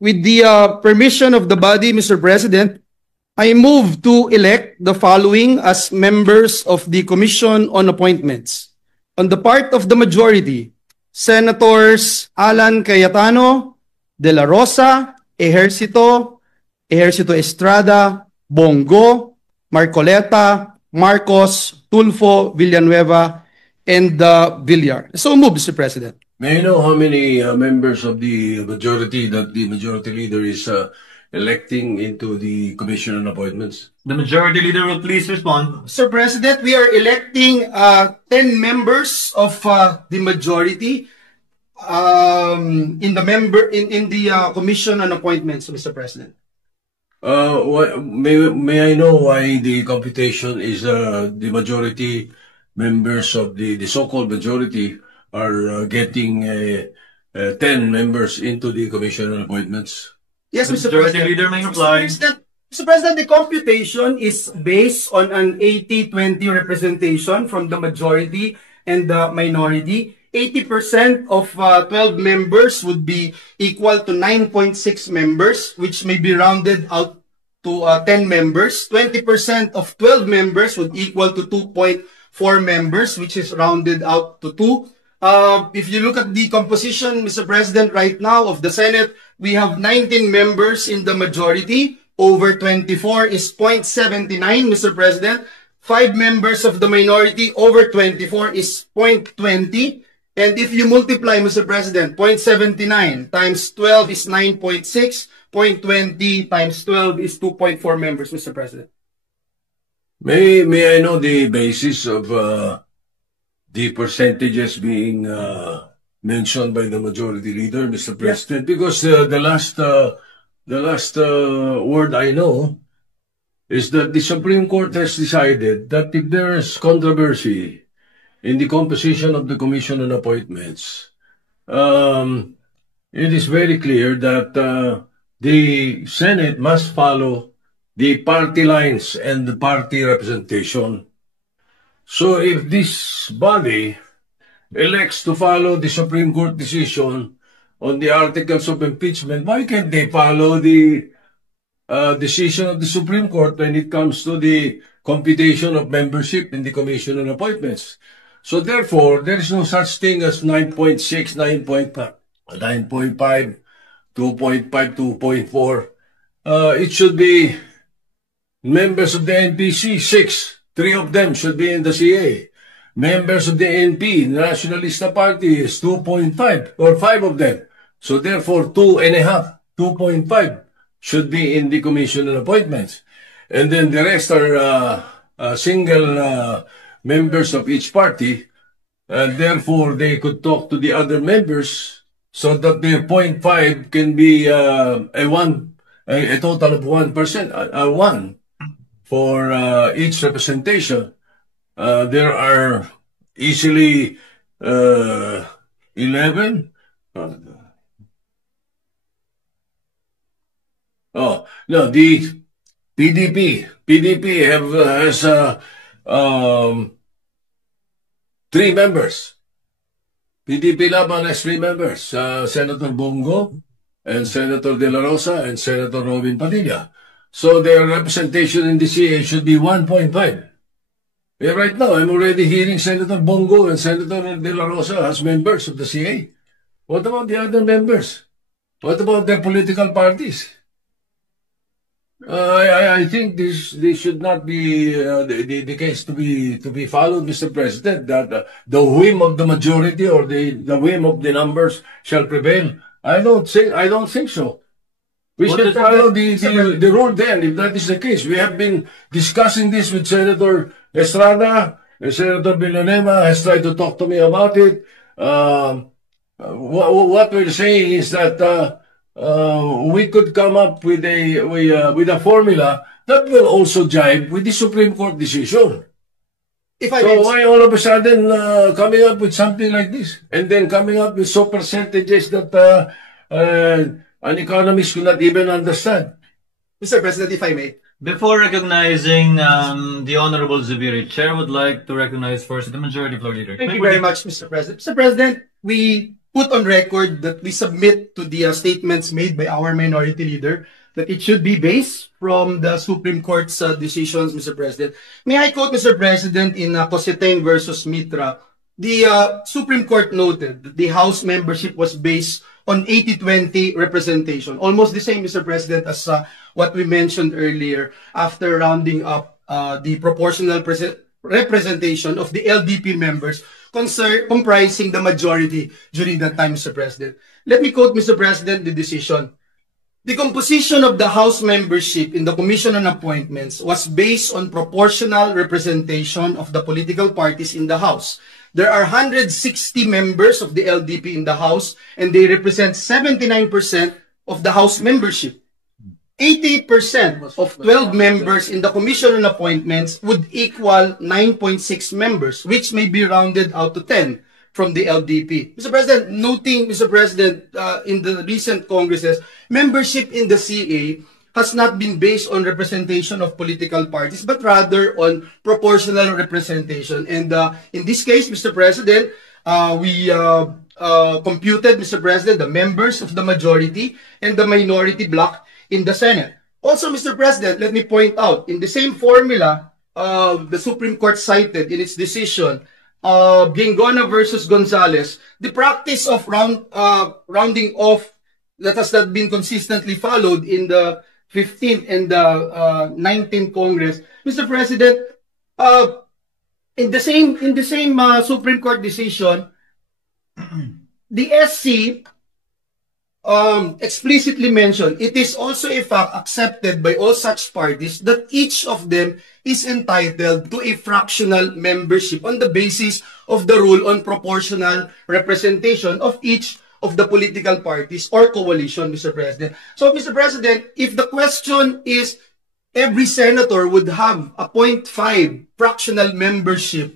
With the permission of the body, Mr. President, I move to elect the following as members of the Commission on Appointments. On the part of the majority, Senators Alan Cayetano, De La Rosa, Ejercito Estrada, Bongo, Marcoleta, Marcos, Tulfo, Villanueva, and Villar. So move, Mr. President. May I know how many members of the majority that the majority leader is electing into the Commission on Appointments? The majority leader will please respond. Sir President, we are electing 10 members of the majority in the Commission on Appointments, Mr. President. May I know why the computation is the majority members of the so-called majority are getting 10 members into the Commission on Appointments? Yes, The Mr. majority President. leader may reply. Mr. President, the computation is based on an 80-20 representation from the majority and the minority. 80% of 12 members would be equal to 9.6 members, which may be rounded out to 10 members. 20% of 12 members would equal to 2.4 members, which is rounded out to 2. If you look at the composition, Mr. President, right now of the Senate, we have 19 members in the majority. Over 24 is 0.79, Mr. President. 5 members of the minority, over 24 is 0.20. And if you multiply, Mr. President, 0.79 times 12 is 9.6. 0.20 times 12 is 2.4 members, Mr. President. May I know the basis of the percentages being mentioned by the majority leader, Mr. President? Because the last word I know is that the Supreme Court has decided that if there is controversy in the composition of the Commission on Appointments, it is very clear that the Senate must follow the party lines and the party representation. So if this body elects to follow the Supreme Court decision on the articles of impeachment, why can't they follow the decision of the Supreme Court when it comes to the computation of membership in the Commission on Appointments? So therefore, there is no such thing as 9.6, 9.5, 9.5, 2.5, 2.4. It should be members of the NPC, 6. 3 of them should be in the CA. Members of the NP, Nationalista Party, is 2.5 or 5 of them. So therefore, 2.5, 2.5 should be in the Commission on Appointments. And then the rest are single members of each party. Therefore, they could talk to the other members so that their 0.5 can be a total of 1%, 1 for each representation. There are easily 11. No, the PDP has 3 members. PDP Laban has 3 members. Senator Bongo and Senator De La Rosa and Senator Robin Padilla. So their representation in the CA should be 1.5. Right now, I'm already hearing Senator Bongo and Senator De La Rosa as members of the CA. What about the other members? What about their political parties? I think this should not be the case to be followed, Mr. President, that the whim of the majority or the whim of the numbers shall prevail. I don't think so. We should follow the rule then, if that is the case. We have been discussing this with Senator Estrada, and Senator Villanueva has tried to talk to me about it. What we're saying is that we could come up with a formula that will also jibe with the Supreme Court decision. Why all of a sudden coming up with something like this, and then coming up with so percentages that an economist could not even understand? Mr. President, if I may. Before recognizing the Honorable Zubiri, Chair would like to recognize first the Majority Floor Leader. Thank you very much, Mr. President. Mr. President, we put on record that we submit to the statements made by our minority leader that it should be based from the Supreme Court's decisions, Mr. President. May I quote, Mr. President, in Cositeng versus Mitra, the Supreme Court noted that the House membership was based on 80-20 representation. Almost the same, Mr. President, as what we mentioned earlier after rounding up the proportional representation of the LDP members comprising the majority during that time, Mr. President. Let me quote, Mr. President, the decision. The composition of the House membership in the Commission on Appointments was based on proportional representation of the political parties in the House. There are 160 members of the LDP in the House, and they represent 79% of the House membership. 80% of 12 members in the Commission on Appointments would equal 9.6 members, which may be rounded out to 10 from the LDP. Mr. President, noting, Mr. President, in the recent Congresses, membership in the CA has not been based on representation of political parties, but rather on proportional representation. And in this case, Mr. President, we computed, Mr. President, the members of the majority and the minority bloc in the Senate. Also, Mr. President, let me point out, in the same formula the Supreme Court cited in its decision, Gingona versus Gonzales, the practice of rounding off that has not been consistently followed in the 15th and the 19th Congress. Mr. President, in the same Supreme Court decision, the SC explicitly mentioned, it is also a fact accepted by all such parties that each of them is entitled to a fractional membership on the basis of the rule on proportional representation of each of the political parties or coalition, Mr. President. So, Mr. President, if the question is every senator would have a 0.5 fractional membership,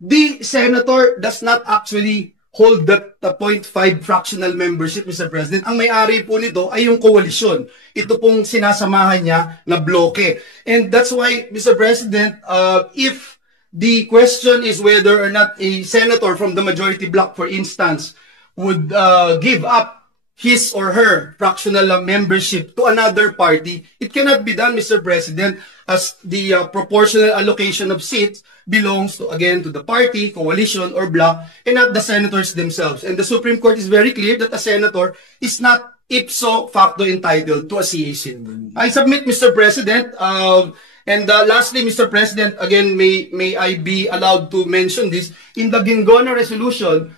the senator does not actually hold that 0.5 fractional membership, Mr. President. Ang may-ari po nito ay yung koalisyon. Ito pong sinasamahan niya na bloke. And that's why, Mr. President, if the question is whether or not a senator from the majority bloc, for instance, would give up his or her fractional membership to another party, it cannot be done, Mr. President, as the proportional allocation of seats belongs to, again, to the party, coalition, or bloc, and not the senators themselves. And the Supreme Court is very clear that a senator is not ipso facto entitled to a CA seat. I submit, Mr. President, and lastly, Mr. President, again, may I be allowed to mention this, in the Gingona resolution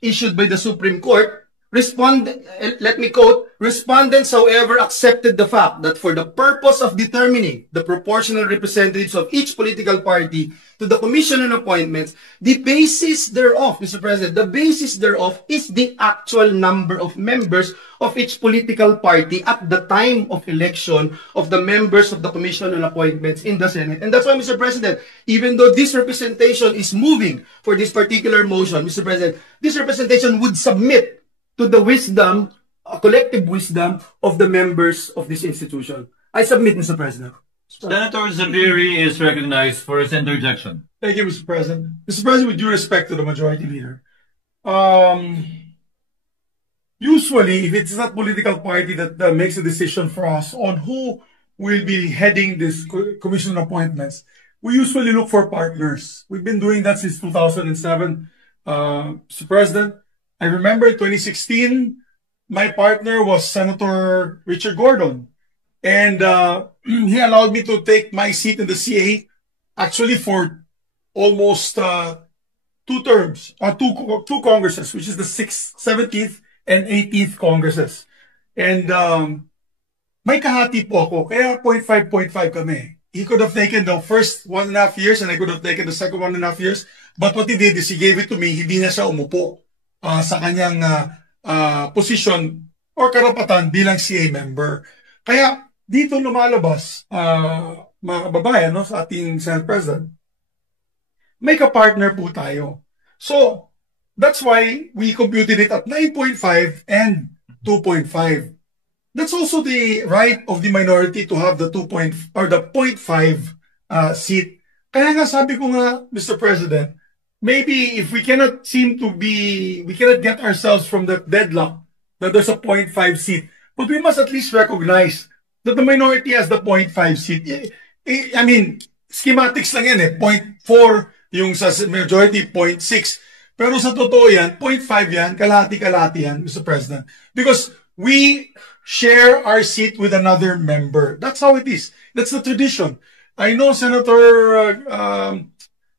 issued by the Supreme Court, let me quote, respondents, however, accepted the fact that for the purpose of determining the proportional representatives of each political party to the Commission on Appointments, the basis thereof, Mr. President, the basis thereof is the actual number of members of each political party at the time of election of the members of the Commission on Appointments in the Senate. And that's why, Mr. President, even though this representation is moving for this particular motion, Mr. President, this representation would submit to the wisdom, collective wisdom of the members of this institution. I submit, Mr. President. Senator Zubiri is recognized for his interjection. Thank you, Mr. President. Mr. President, with due respect to the majority leader, usually, if it's not political party that makes a decision for us on who will be heading this commission appointments, we usually look for partners. We've been doing that since 2007, Mr. President. I remember in 2016, my partner was Senator Richard Gordon. And he allowed me to take my seat in the CA actually for almost 2 terms, two Congresses, which is the 6th, 17th, and 18th Congresses. And may kahati po ako, kaya 0.5 kami. He could have taken the first 1.5 years and I could have taken the second 1.5 years. But what he did is he gave it to me, hindi na siya umupo sa kanyang position or karapatan bilang CA member. Kaya dito lumalabas, mga kababayan, no, sa ating Senate President, may ka-partner po tayo. So, that's why we computed it at 9.5 and 2.5. That's also the right of the minority to have the 0.5 seat. Kaya nga sabi ko nga, Mr. President, maybe if we cannot we cannot get ourselves from that deadlock that there's a 0.5 seat, but we must at least recognize that the minority has the 0.5 seat. I mean, schematics lang yan eh. 0.4 yung sa majority, 0.6. Pero sa totoo yan, 0.5 yan, kalahati-kalahati yan, Mr. President. Because we share our seat with another member. That's how it is. That's the tradition. I know Senator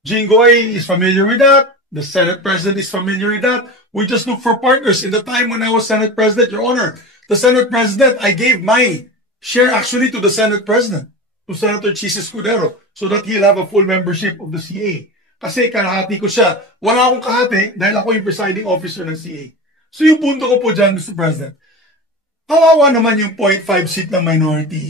Jinggoy is familiar with that. The Senate President is familiar with that. We just look for partners. In the time when I was Senate President, Your Honor, the Senate President, I gave my share actually to the Senate President, to Senator Chis Escudero, so that he'll have a full membership of the CA. Kasi kalahati ko siya. Wala akong kahati dahil ako yung presiding officer ng CA. So yung punto ko po dyan, Mr. President, kawawa naman yung 0.5 seat ng minority.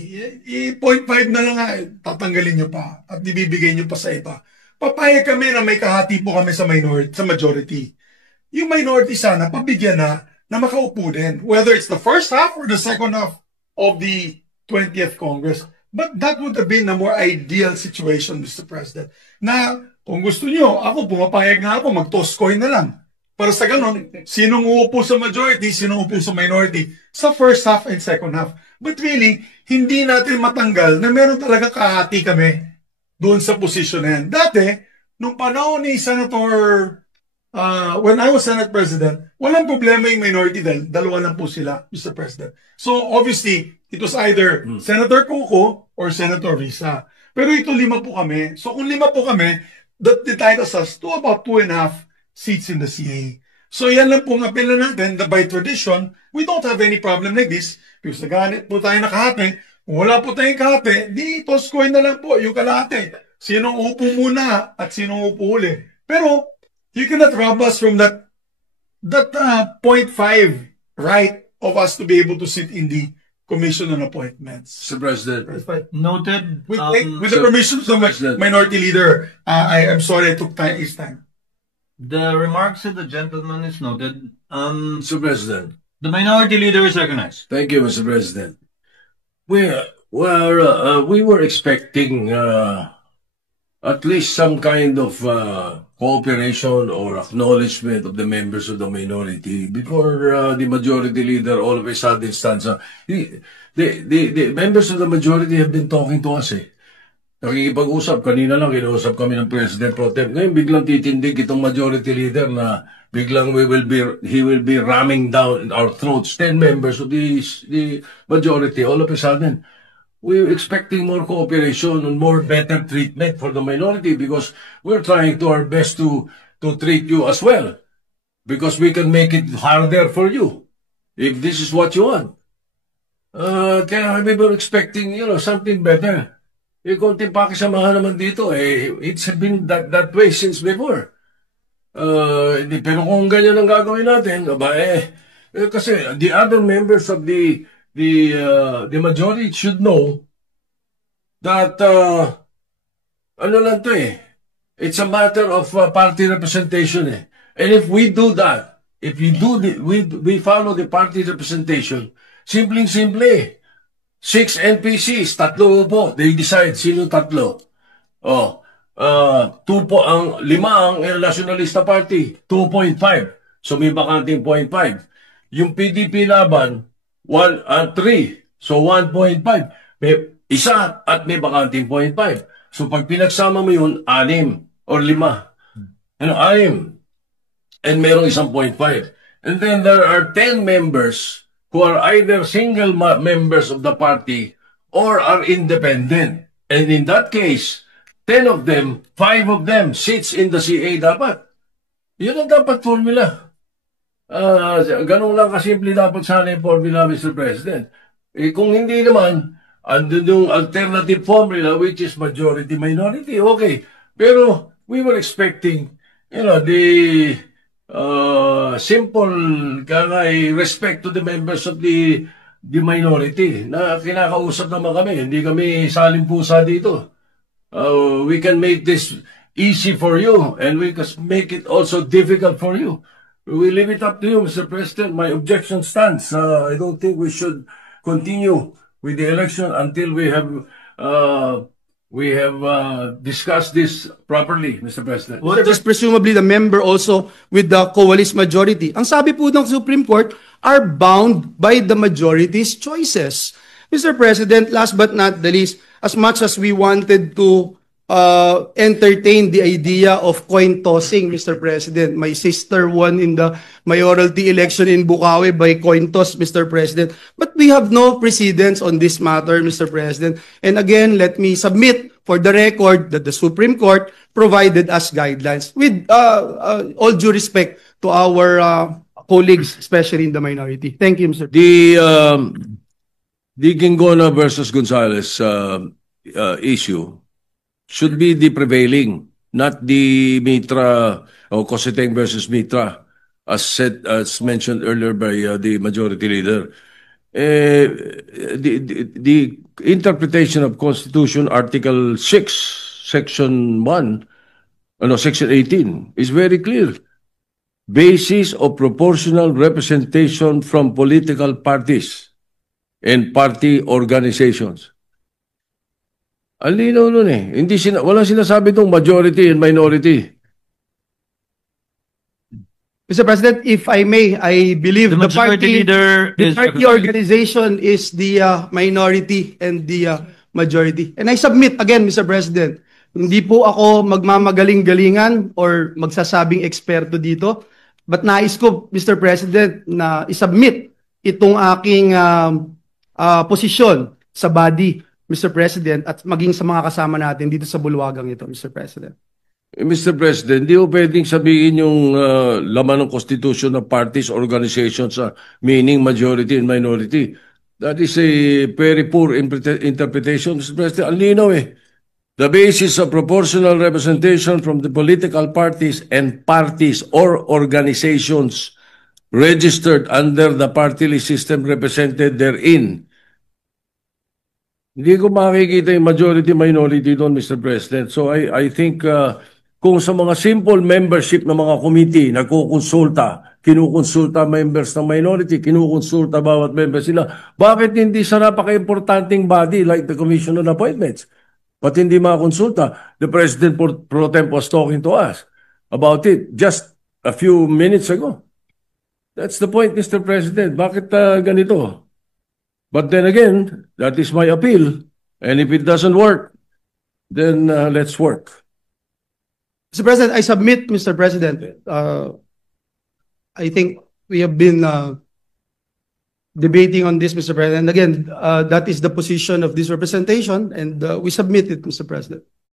0.5 na lang nga, tatanggalin nyo pa at ibibigay nyo pa sa iba. Papayag kami na may kahati po kami sa minority, sa majority. Yung minority sana, pabigyan na makaupo din. Whether it's the first half or the second half of the 20th Congress. But that would have been a more ideal situation, Mr. President. Na kung gusto nyo, ako pumapayag nga ako, mag-toss coin na lang. Para sa ganon, sinong uupo sa majority, sinong uupo sa minority, sa first half and second half. But really, hindi natin matanggal na meron talaga kahati kami doon sa posisyon na yan. Dati, nung panahon ni Senator, when I was Senate President, walang problema yung minority dahil dalawa lang po sila, Mr. President. So obviously, it was either Senator Coco or Senator Risa. Pero ito 5 po kami. So kung 5 po kami, that entitles us to about 2.5 seats in the CA. So yan lang pong apela natin, that by tradition, we don't have any problem like this. Because naghanit po tayo na kahati. Kung wala po tayong kahati, di toss coin na lang po yung kalahati. Sinong upo muna at sinong upo uli. Pero you cannot rob us from that 0.5 right of us to be able to sit in the Commission on Appointments. Mr. President. Noted. With the permission of the Minority Leader, I'm sorry I took his time. The remarks of the gentleman is noted. Mr. President. The Minority Leader is recognized. Thank you, Mr. President. We were expecting at least some kind of cooperation or acknowledgement of the members of the minority before the majority leader all of a sudden stands up. The members of the majority have been talking to us eh. Nakikipag-usap. Kanina lang, kinausap kami ng President Pro Tem. Ngayon, biglang titindig itong majority leader na biglang he will be ramming down our throats. 10 members of the majority, all of a sudden. We're expecting more cooperation and more better treatment for the minority because we're trying to our best to treat you as well. Because we can make it harder for you if this is what you want. Kaya we were expecting, something better. Konting pakisamahan naman dito, it's been that way since before. Pero kung ganyan ang gagawin natin, kasi the other members of the majority should know that ano lang to it's a matter of party representation And if we do that, if we follow the party representation, simple 6 NPCs, 3 po, they decide sino 3. 2 po ang 5 ang Nationalista Party, 2.5. So may bakanting 0.5. Yung PDP laban 1 and 3. So 1.5. May isa at may bakanting 0.5. So pag pinagsama mo yun, 6 or 5. 6. And merong isang 0.5. And then there are 10 members who are either single members of the party or are independent. And in that case, 10 of them, 5 of them sits in the CA dapat. Yun ang dapat formula. Ganun lang kasimple dapat sana yung formula, Mr. President. Kung hindi naman, andun yung alternative formula which is majority-minority, okay. Pero we were expecting, the simple respect to the members of the minority na kinakausap naman kami. Hindi kami saling-pusa dito. We can make this easy for you and we can make it also difficult for you. We leave it up to you, Mr. President. My objection stands. I don't think we should continue with the election until we have We have discussed this properly, Mr. President. What is presumably the member also with the coalition majority. Ang sabi po ng Supreme Court are bound by the majority's choices. Mr. President, last but not the least, as much as we wanted to entertain the idea of coin tossing, Mr. President, my sister won in the mayoralty election in Bukawi by coin toss, Mr. President. But we have no precedents on this matter, Mr. President. And again, let me submit for the record that the Supreme Court provided us guidelines with all due respect to our colleagues, especially in the minority. Thank you, Mr. The Gingona versus Gonzales issue should be the prevailing, not the Mitra or Cositeng versus Mitra, as mentioned earlier by the majority leader. The interpretation of Constitution Article 6, Section 1, Section 18 is very clear. Basis of proportional representation from political parties and party organizations. Ang linaw nun eh. Walang sinasabi itong majority and minority. Mr. President, if I may, I believe the party organization is the minority and the majority. And I submit again, Mr. President, hindi po ako magmamagaling-galingan or magsasabing eksperto dito. But nais ko, Mr. President, na isubmit itong aking posisyon sa body, Mr. President, at maging sa mga kasama natin dito sa bulwagang ito, Mr. President. Mr. President, di mo pwedeng sabihin yung laman ng Constitution of parties, organizations, meaning majority and minority. That is a very poor interpretation, Mr. President. Ang linaw eh. The basis of proportional representation from the political parties and parties or organizations registered under the party list system represented therein. Hindi ko makikita yung majority-minority doon, Mr. President. So I think kung sa mga simple membership ng mga committee, kinukonsulta members ng minority, kinukonsulta bawat member sila, bakit hindi sa napaka-importanting body like the Commission on Appointments? But hindi makakonsulta? The President pro temp was talking to us about it just a few minutes ago. That's the point, Mr. President. Bakit ganito? But then again, that is my appeal. And if it doesn't work, then let's work. Mr. President, I submit, Mr. President, I think we have been debating on this, Mr. President. Again, that is the position of this representation, and we submit it, Mr. President.